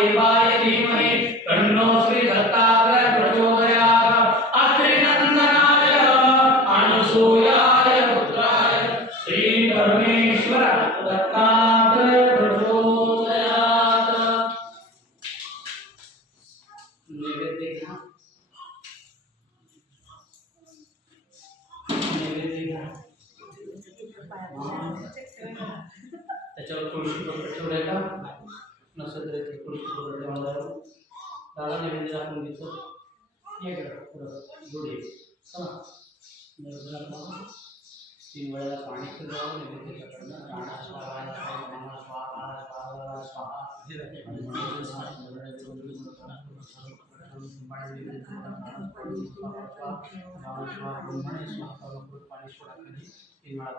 महादेवाय धीमहि तन्नो श्रीदत्तात्रय प्रचोदयात्। अत्रिनन्दनाय अनुसूयाय पुत्राय श्रीपरमेश्वर दत्तात्रय प्रचोदयात्। नैवेद्य नैवेद्य त्याच्यावर तुळशी पत्र ठेवलंय का? நட்சத்திரத்தை குறிப்பிட்டுள்ளது வந்தாலும் அதனால் எழுதியாக முடித்து જોડે શિવળા પાણી પીવાનું નિવેદન કરવાના રાણા સ્વાહા રાણા સ્વાહા રાણા સ્વાહા હનુમાન સ્વાહા નરણે ચૌધરી મરતાના પાણી સ્વાહા હનુમાન સ્વાહા પાણી સ્વાહા કરી એ વાત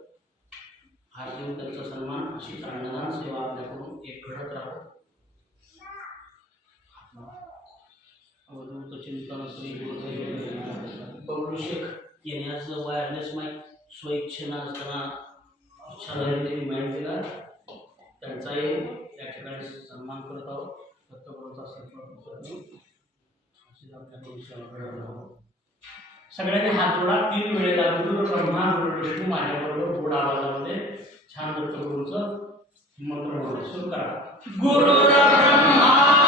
हा देऊन त्यांचा सन्मान अशीच अन्नदान सेवा आपल्याकडून एक घडत राहतो अवधूत चिंतन श्री गुरुदेव बबलू शेख यांनी आज वायरलेस माईक स्वइच्छेनं असताना इच्छाधारी त्यांनी माईक दिला त्यांचाही या ठिकाणी सन्मान करत आहोत. दत्तप्रभूचा सन्मान अशीच आपल्याकडून सेवा घडत राहो. सगळ्यांनी हात जोडा. तीन वेळेला गुरु ब्रह्मा गुरु विष्णू माझ्याबरोबर गोड आवाजामध्ये छान वाटतं गुरुचं. मंत्र म्हणून करा. गुरु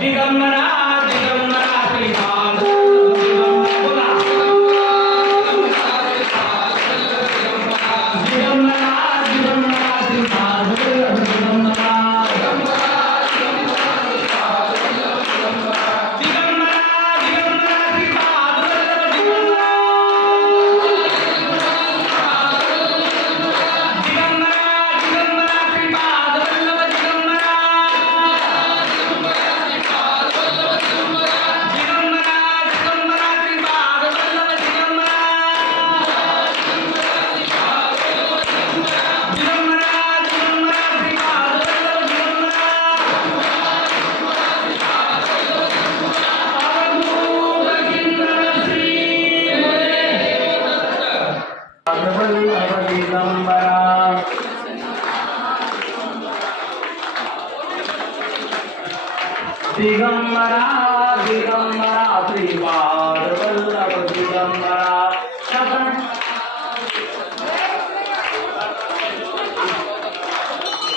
దిగమ్మనా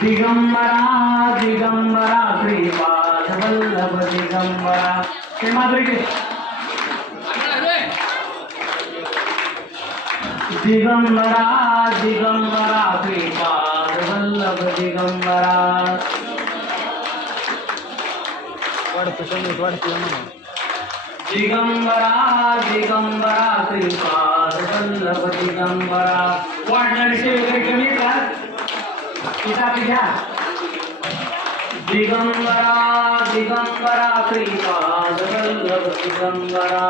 दिगंबरा दिगंबरा, श्रीपाद वल्लभ दिगंबरा। हे माधुरी. दिगंबरा दिगंबरा, श्रीपाद वल्लभ दिगंबरा। दिगंबरा दिगंबरा, श्रीपाद वल्लभ दिगंबरा। वाढणारे वगैरे कमी येतात किताबी घ्या दिगंबरा दिगंबरा श्रीपाद वल्लभ दिगंबरा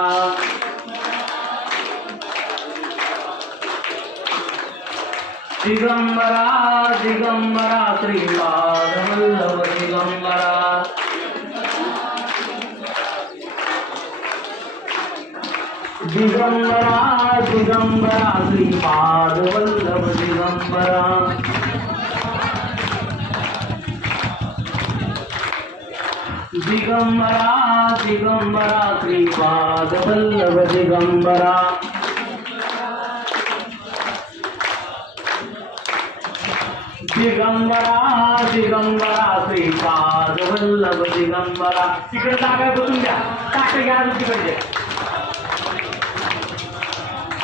दिगंबरा दिगंबरा श्रीपाद वल्लभ दिगंबरा दिगंबरा दिगंबरा, श्रीपाद वल्लभ दिगंबरा। दिगंबरा दिगंबरा श्रीपाद वल्लभ दिगंबरा। दिगंबरा दिगंबरा श्रीपाद वल्लभ दिगंबरा। तिकडे जागा बसून द्या ताट घ्या तिकडे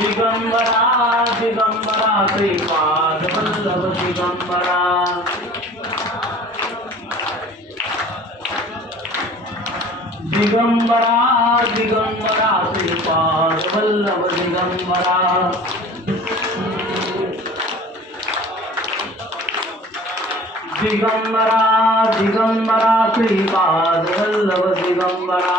दिगंबरा दिगंबरा श्रीपाद वल्लभ दिगंबरा. दिगंबरा दिगंबरा, श्रीपाद वल्लभ दिगंबरा। दिगंबरा दिगंबरा, श्रीपाद वल्लभ दिगंबरा।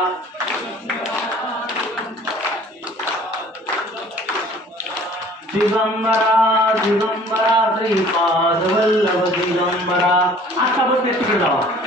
दिगंबरा दिगंबरा, श्रीपाद वल्लभ दिगंबरा। आता बसले तिकडे जावा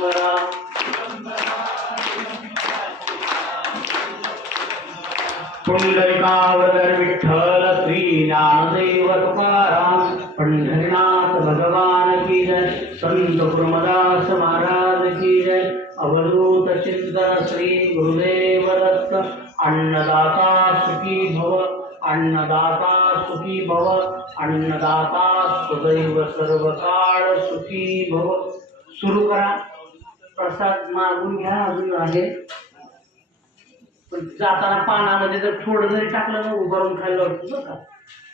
पुंडलिकावदर विठ्ठल श्री ज्ञानदेव पंढरीनाथ भगवान की जय। संत प्रमदास महाराज की जय अवधूत चिंतन श्री गुरुदेव दत्त अन्नदाता सुखी भव अन्नदाता सुखी भव अन्नदाता सदैव सर्व काळ सुखी भव सुरू करा प्रसाद मागून घ्या अजून आहे पण जाताना पानामध्ये जर थोडं जरी टाकलं ना उभारून खायला वाटतं बरं का?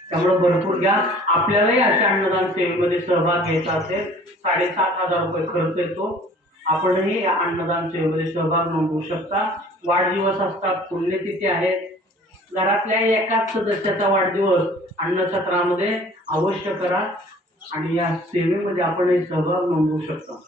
त्यामुळे भरपूर घ्या. आपल्यालाही अशा अन्नदान सेवेमध्ये सहभाग घ्यायचा असेल साडेसात हजार रुपये खर्च येतो. आपणही या अन्नदान सेवेमध्ये सहभाग नोंदवू शकता. वाढदिवस असतात पुण्यतिथी आहेत घरातल्या एकाच सदस्याचा वाढदिवस अन्नसत्रामध्ये अवश्य करा आणि या सेवेमध्ये आपणही सहभाग नोंदवू शकता.